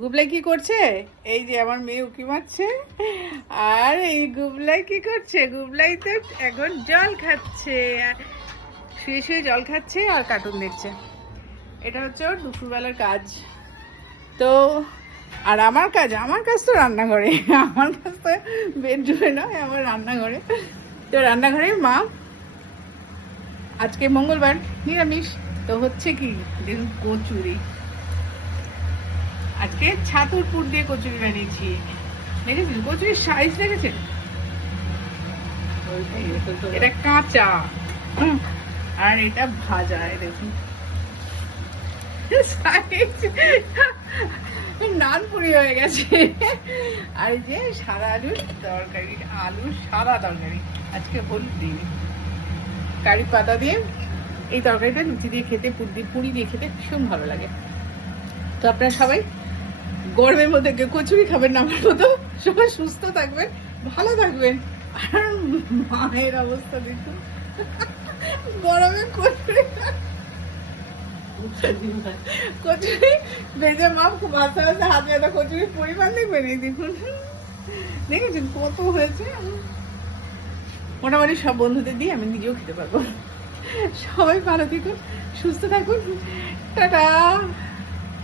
গুবলাই কি করছে? এই যে আমার মেয়ে উকি মারছে। আর এই গুবলাই কি করছে? গুবলাই তো এখন জল খাচ্ছে, শুয়ে শুয়ে জল খাচ্ছে আর কার্টুন দেখছে। এটা হচ্ছে ওর দুপুরবেলার কাজ। তো আর আমার কাজ তো রান্নাঘরে। আমার কাজ তো বেডরুমে নয়, আমার রান্নাঘরে। তো রান্নাঘরে মা আজকে মঙ্গলবার নিরামিষ, তো হচ্ছে কি দেখুন কচুরি। আজকে ছাতুর পুর দিয়ে কচুরি বানিয়েছি। দেখেছেন কচুরির সাইজ দেখেছেন? এটা কাঁচা আর এটা ভাজা। দেখুন নানপুরি হয়ে গেছে। আর এই যে সাদা আলুর তরকারি, আলুর সাদা তরকারি। আজকে হলুদ দিন কারি পাতা দিয়ে এই তরকারিটা লুচি দিয়ে খেতে, পুরি দিয়ে খেতে ভীষণ ভালো লাগে। তো আপনারা সবাই গরমের মধ্যে কেউ কচুরি খাবেন না আমার মতো, সবাই সুস্থ থাকবেন, ভালো থাকবেন। আর মায়ের অবস্থা দেখুন, গরমে কচুরি ভেজে মা মাথা মাথা হাতে একটা কচুরির পরিমাণ দেখবেন। এই দেখুন, দেখেছেন কত হয়েছে। মোটামুটি সব বন্ধুদের দিয়ে আমি নিজেও খেতে পারবো। সবাই ভালো থাকুন, সুস্থ থাকুন, টাটা।